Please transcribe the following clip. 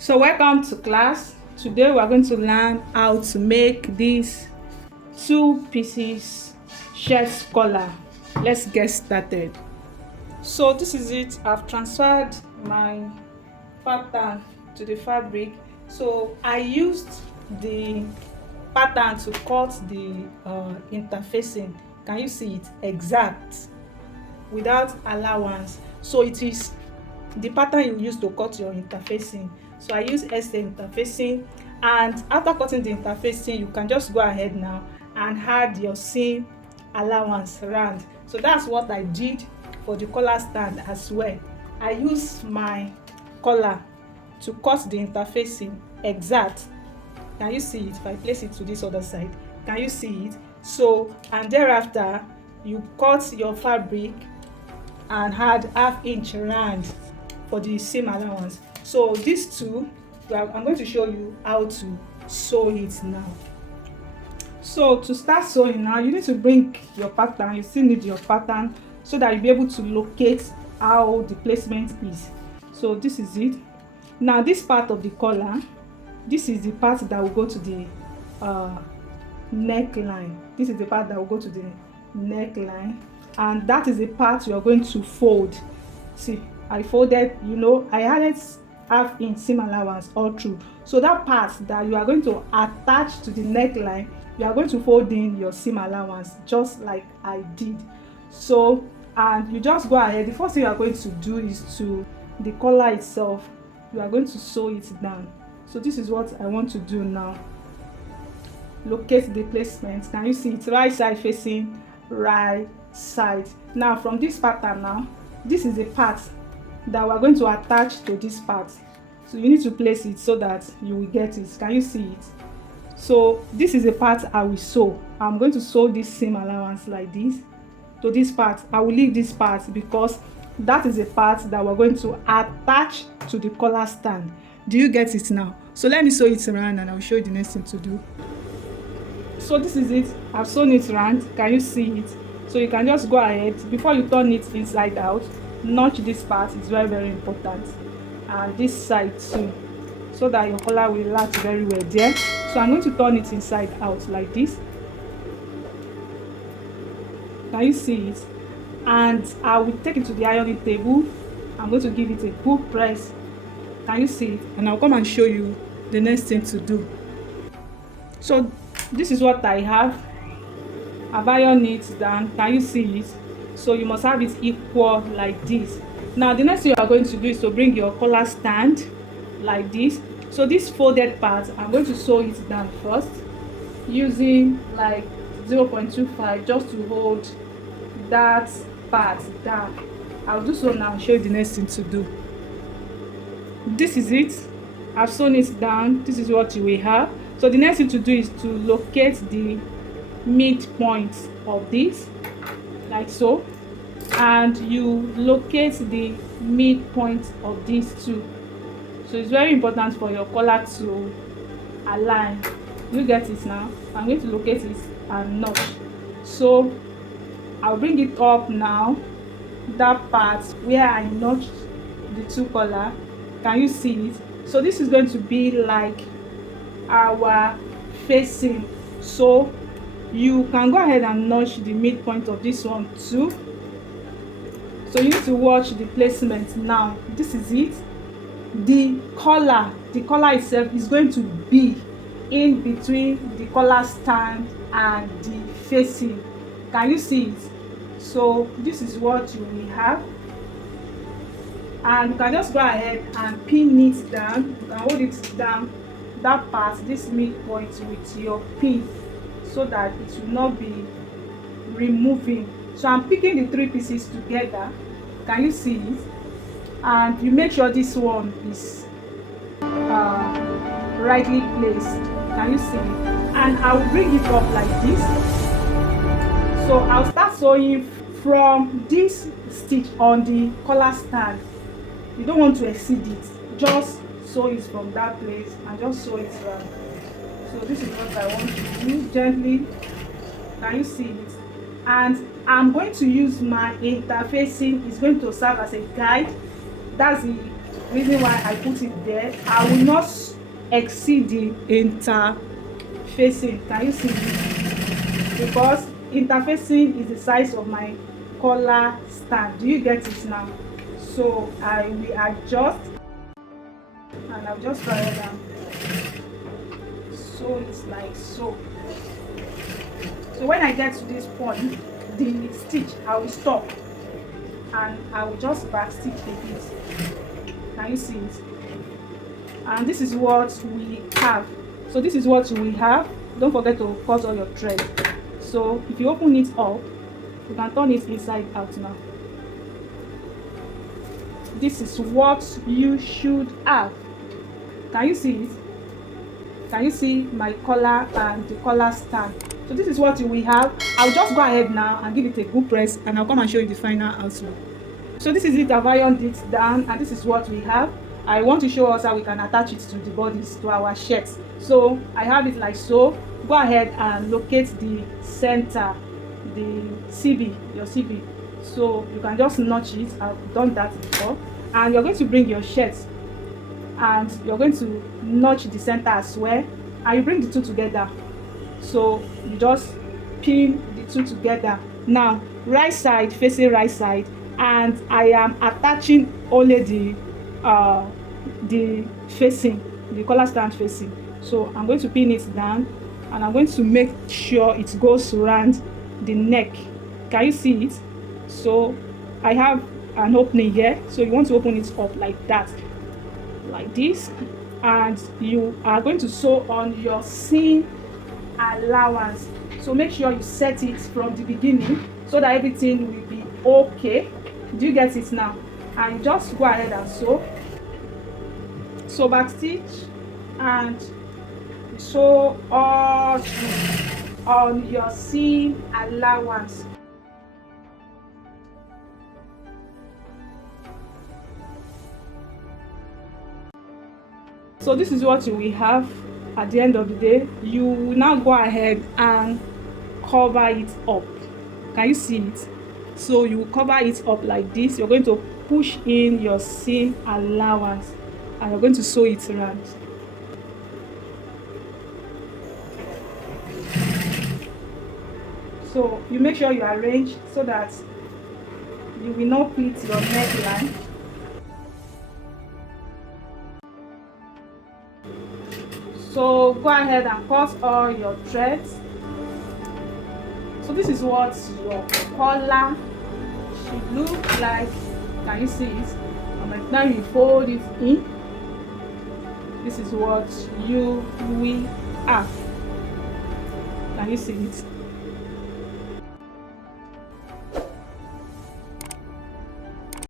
So welcome to class. Today we are going to learn how to make this two pieces shirt collar. Let's get started. So this is it. I've transferred my pattern to the fabric. So I used the pattern to cut the interfacing. Can you see it? Exact, without allowance. So it is the pattern you use to cut your interfacing. So I use SA interfacing, and after cutting the interfacing, you can just go ahead now and add your seam allowance round. So that's what I did for the collar stand as well. I use my collar to cut the interfacing exact. Can you see it? If I place it to this other side, can you see it? So, and thereafter you cut your fabric and add ½ inch round for the seam allowance. So these two, I'm going to show you how to sew it now. So to start sewing now, you need to bring your pattern. You still need your pattern so that you'll be able to locate how the placement is. So this is it. Now this part of the collar, this is the part that will go to the neckline. This is the part that will go to the neckline, and that is the part you are going to fold. See, I folded, I added ½ inch seam allowance all through. So that part that you are going to attach to the neckline, you are going to fold in your seam allowance just like I did. So, and you just go ahead. The first thing you are going to do is to the collar itself, you are going to sew it down. So this is what I want to do now. Locate the placement. Can you see it? Right side facing right side. Now from this pattern now, this is the part that we're going to attach to this part. So you need to place it so that you will get it. Can you see it? So this is the part I will sew. I'm going to sew this seam allowance like this to this part. I will leave this part because that is a part that we're going to attach to the collar stand. Do you get it now? So let me sew it around and I'll show you the next thing to do. So this is it. I've sewn it around. Can you see it? So you can just go ahead. Before you turn it inside out, notch this part. It's very, very important. And this side too, so that your collar will last very well there. So I'm going to turn it inside out like this. Can you see it? And I will take it to the ironing table. I'm going to give it a good press. Can you see it? And I'll come and show you the next thing to do. So this is what I have. I've ironed it down. Can you see it? So you must have it equal like this. Now the next thing you are going to do is to bring your collar stand like this. So this folded part, I'm going to sew it down first using like 0.25 just to hold that part down. I'll do so now and show you the next thing to do. This is it. I've sewn it down. This is what you will have. So the next thing to do is to locate the midpoint of this like so, and you locate the midpoint of these two. So it's very important for your collar to align. You get it now? I'm going to locate it and notch. So I'll bring it up now, that part where I notched the two collar. Can you see it? So this is going to be like our facing. So you can go ahead and notch the midpoint of this one too. So you need to watch the placement now. This is it. The collar itself is going to be in between the collar stand and the facing. Can you see it? So this is what you will have, and you can just go ahead and pin it down. You can hold it down, that part, this midpoint, with your pin so that it will not be removing. So I'm picking the three pieces together. Can you see it? And you make sure this one is rightly placed. Can you see it? And I will bring it up like this. So I'll start sewing from this stitch on the collar stand. You don't want to exceed it. Just sew it from that place and just sew it around. So this is what I want to do gently. Can you see it? And I'm going to use my interfacing. It's going to serve as a guide. That's the Reason why I put it there, I will not exceed the interfacing. Can you see this? Because interfacing is the size of my collar stand. Do you get it now? So I will adjust, and I'll just try it down. So it's like so. So when I get to this point, the stitch I will stop, and I will just back stitch a bit. Can you see it? And this is what we have. So this is what we have. Don't forget to cut all your thread. So if you open it up, you can turn it inside out now. This is what you should have. Can you see it? Can you see my collar and the collar stand? So this is what you will have. I'll just go ahead now and give it a good press, and I'll come and show you the final outlook. So this is it. I've ironed it down, and this is what we have. I want to show us how we can attach it to the bodies, to our shirts. So I have it like so. Go ahead and locate the center, the CB, your CB. So you can just notch it. I've done that before. And you're going to bring your shirt, and you're going to notch the center as well, and you bring the two together. So you just pin the two together. Now right side facing right side, and I am attaching only the facing, the collar stand facing. So I'm going to pin it down, and I'm going to make sure it goes around the neck. Can you see it? So I have an opening here, so you want to open it up like that, like this, and you are going to sew on your seam allowance. So make sure you set it from the beginning so that everything will be okay. Do you get it now? And just go ahead and sew. So back stitch and sew all through on your seam allowance. So this is what you will have at the end of the day. You will now go ahead and cover it up. Can you see it? So you will cover it up like this. You're going to push in your seam allowance, and you're going to sew it around. So you make sure you arrange so that you will not pleat your neckline. So go ahead and cut all your threads. So this is what your collar should look like. Can you see it? And by the time you fold it in, this is what you will have. Can you see it?